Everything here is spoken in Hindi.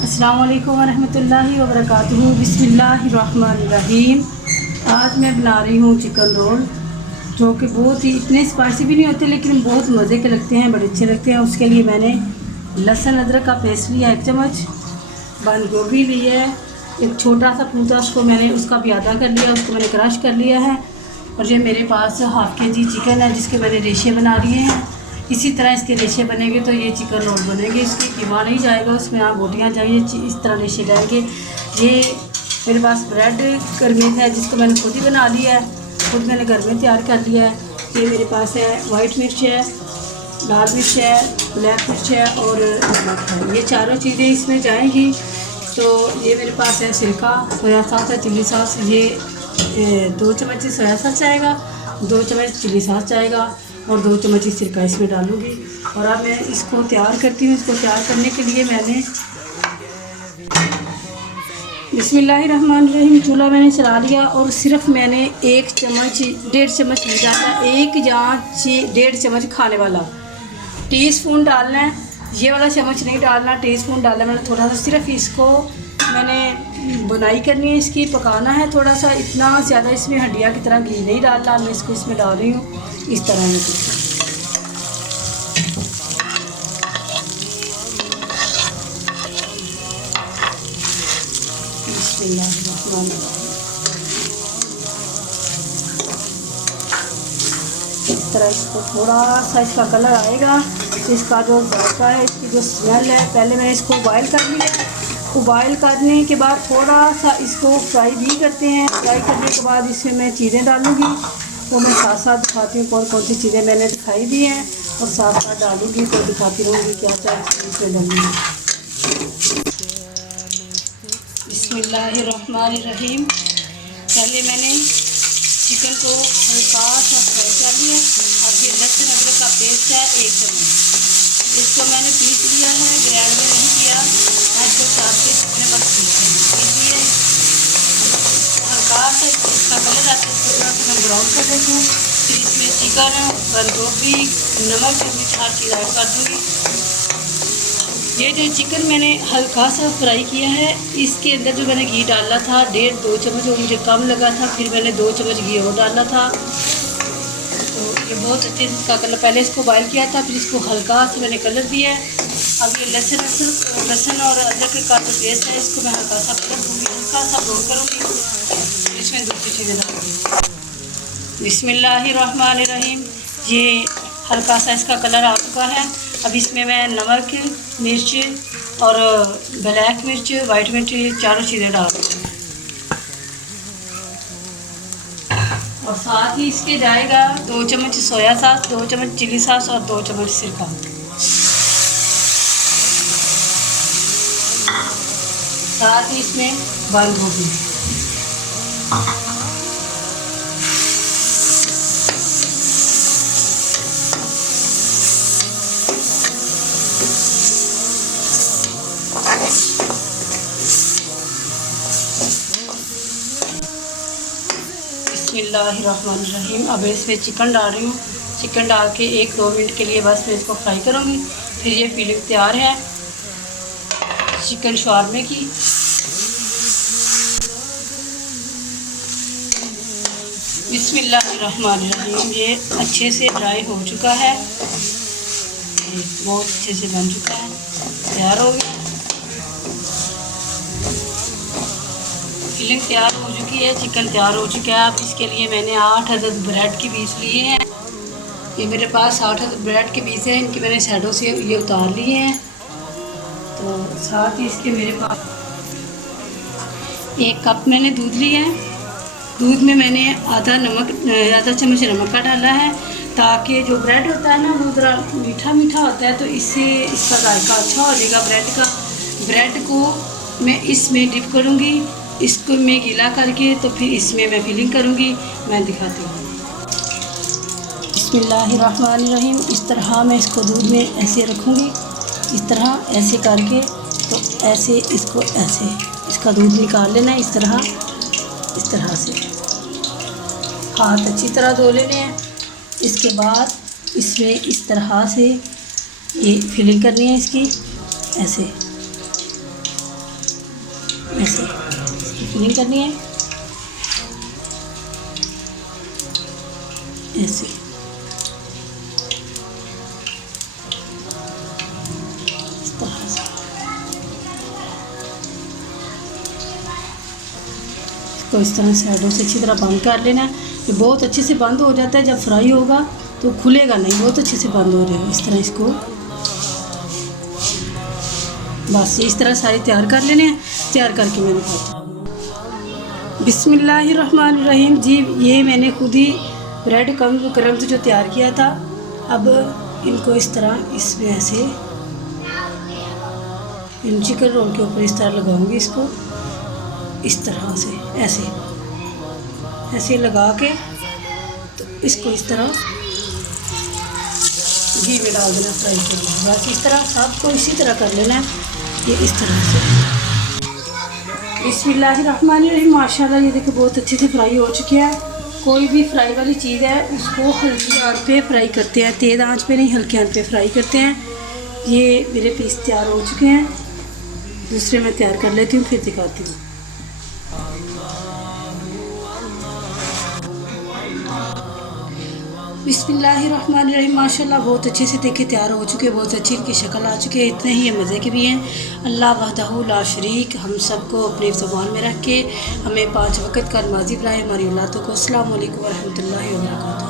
अस्सलाम वालेकुम वरहमतुल्लाहि वबरकातुहू। बिस्मिल्लाहिर्रहमानिर्रहीम। आज मैं बना रही हूँ चिकन रोल, जो कि बहुत ही इतने स्पाइसी भी नहीं होते, लेकिन बहुत मज़े के लगते हैं, बड़े अच्छे लगते हैं। उसके लिए मैंने लहसुन अदरक का पेस्ट लिया 1 चम्मच, बंद गोभी ली है, एक छोटा सा पूता, उसको मैंने उसका भी आधा कर लिया, उसको मैंने क्रश कर लिया है। और ये मेरे पास हाफ़ kg चिकन है, जिसके मैंने रेशे बना लिए हैं। इसी तरह इसके रेशे बनेंगे तो ये चिकन रोल बनेंगे। इसकी कीमा नहीं जाएगा, उसमें आप बोटियाँ चाहिए, इस तरह रेशे जाएंगे। ये मेरे पास ब्रेड गर्मेत है, जिसको मैंने खुद ही बना लिया है, खुद मैंने घर में तैयार कर लिया है। ये मेरे पास है वाइट मिर्च है, लाल मिर्च है, ब्लैक मिर्च है और नमक है। ये चारों चीज़ें इसमें जाएंगी। तो ये मेरे पास है सिरका, सोया सॉस है, चिली सॉस। ये 2 चम्मच सोया सॉस जाएगा, 2 चम्मच चिली सॉस जाएगा और 2 चम्मच सिरका इसमें डालूँगी। और अब मैं इसको तैयार करती हूँ। इसको तैयार करने के लिए मैंने बिस्मिल्लाहिर्रहमानिर्रहीम चूल्हा मैंने चला लिया और सिर्फ मैंने 1 चम्मच 1.5 चम्मच नहीं डालना, 1 या 1.5 चम्मच खाने वाला टीस्पून डालना है। ये वाला चम्मच नहीं डालना, टीस्पून डालना। मैंने थोड़ा सा सिर्फ इसको मैंने बुनाई करनी है, इसकी पकाना है थोड़ा सा, इतना ज़्यादा इसमें हड्डियाँ की तरह घी नहीं डालना। मैं इसको इसमें डाल रही हूँ इस तरह में कुछ। इस तरह इसको थोड़ा सा इसका कलर आएगा, इसका जो जायका है, इसकी जो स्मेल है। पहले मैंने इसको बॉयल कर लिया। उबाइल करने के बाद थोड़ा सा इसको फ्राई भी करते हैं। फ्राई करने के बाद इसमें मैं चीज़ें डालूँगी, वो मैं साथ साथ दिखाती हूँ कौन कौन सी चीज़ें मैंने दिखाई दी हैं, और साथ साथ डालूँगी तो दिखाती रहूँगी क्या क्या इसमें डालूँगी। बिस्मिल्लाहिर्रहमानिर्रहीम। पहले मैंने चिकन को हल्का सा फ्राई कर लिया। अब ये लहसुन अदरक का पेस्ट है 1 चम्मच, इसको मैंने पीस लिया है, ग्राइंड में नहीं किया। इसको चाट के मैंने बस पीस लिया। हल्का सा इसका कलर आता है, इसको थोड़ा सा मैं ब्राउन कर देती हूँ। फिर इसमें चिकन, बंद गोभी, नमक, मिर्च हर चीज़ ऐड कर दूँगी। ये जो चिकन मैंने हल्का सा फ्राई किया है, इसके अंदर जो मैंने घी डाला था 1.5-2 चम्मच, वो मुझे कम लगा था, फिर मैंने 2 चम्मच घी और डाला था। तो ये बहुत अच्छे से इसका कलर, पहले इसको बॉयल किया था, फिर इसको हल्का से मैंने कलर दिया है। अब ये लहसुन और अदरक का जो पेस्ट है, इसको मैं हल्का सा कलर दूँगी, हल्का सा ब्राउन करूँगी। इसमें दूसरी चीज़ें डालूँगी। बिस्मिल्लाहिर्रहमानिर्रहीम। ये हल्का सा इसका कलर आ चुका है। अब इसमें मैं नमक, मिर्च और ब्लैक मिर्च, वाइट मिर्च, ये चारों चीज़ें डाल दूँगी। और साथ ही इसके जाएगा 2 चम्मच सोया सॉस, 2 चम्मच चिली सॉस और 2 चम्मच सिरका। साथ ही इसमें बंद गोभी। बिस्मिल्लाहिर्रहमानिर्रहीम। अब इसमें चिकन डाल रही हूँ। चिकन डाल के 1-2 मिनट के लिए बस मैं इसको फ्राई करूँगी। फिर ये फीलिंग तैयार है चिकन शवारमे की। बिस्मिल्लाहिर्रहमानिर्रहीम। ये अच्छे से ड्राई हो चुका है, बहुत अच्छे से बन चुका है, तैयार हो गया। फिलिंग तैयार हो चुकी है, चिकन तैयार हो चुका है। अब इसके लिए मैंने 8 अदद ब्रेड के पीस लिए हैं। ये मेरे पास 8 अदद ब्रेड के पीस हैं, इनके मैंने साइडों से ये उतार लिए हैं। तो साथ ही इसके मेरे पास 1 कप मैंने दूध लिया है। दूध में मैंने आधा चम्मच नमक का डाला है, ताकि जो ब्रेड होता है ना, वो ज़रा मीठा मीठा होता है, तो इससे इसका जायका अच्छा हो जाएगा ब्रेड का। ब्रेड को मैं इसमें डिप करूँगी, इसको मैं गीला करके, तो फिर इसमें मैं फिलिंग करूँगी। मैं दिखाती हूँ। बिस्मिल्लाहिर्रहमानिर्रहीम। इस तरह मैं इसको दूध में ऐसे रखूँगी, इस तरह ऐसे करके, तो ऐसे इसको ऐसे इसका दूध निकाल लेना है, इस तरह से हाथ अच्छी तरह धो लेने हैं। इसके बाद इसमें इस तरह से ये फिलिंग करनी है इसकी, ऐसे ऐसे फिलिंग करनी है, ऐसे इस तरह से। इसको इस तरह साइडों से अच्छी तरह बंद कर लेना है। ये बहुत अच्छे से बंद हो जाता है, जब फ्राई होगा तो खुलेगा नहीं, बहुत अच्छे से बंद हो जाएगा। इस तरह इसको बस इस तरह सारे तैयार कर लेने हैं। तैयार करके मैंने खाते बिस्मिल्लाहिर्रहमानिर्रहीम जी। ये मैंने खुद ही ब्रेड क्रम्स जो तैयार किया था। अब इनको इस तरह इसमें ऐसे इन चिकन रोल के ऊपर इस तरह लगाऊंगी, इसको इस तरह से ऐसे ऐसे लगा के, तो इसको इस तरह घी में डाल देना फ्राई के लिए। बस इस तरह सबको इसी तरह कर लेना है, ये इस तरह से। बिस्मिल्लाहिर्रहमानिर्रहीम। माशाल्लाह ये देखो बहुत अच्छे से फ्राई हो चुके हैं। कोई भी फ्राई वाली चीज़ है उसको हल्की आंच पे फ्राई करते हैं, तेज़ आंच पे नहीं, हल्की आंच पे फ्राई करते हैं। ये मेरे पीस तैयार हो चुके हैं, दूसरे मैं तैयार कर लेती हूँ फिर दिखाती हूँ। बिस्मिल्लाहिर्रहमानिर्रहीम। माशाल्लाह बहुत अच्छे से देखे तैयार हो चुके, बहुत अच्छी इनकी शक्ल आ चुकी है, इतने ही ये मज़े के भी हैं। अल्लाह वहदहू ला शरीक हम सबको अपने ज़ुबान में रख के हमें 5 वक़्त का नमाज़ी बनाए, हमारी औलादों को। अस्सलामु अलैकुम व रहमतुल्लाहि व बरकातुहू।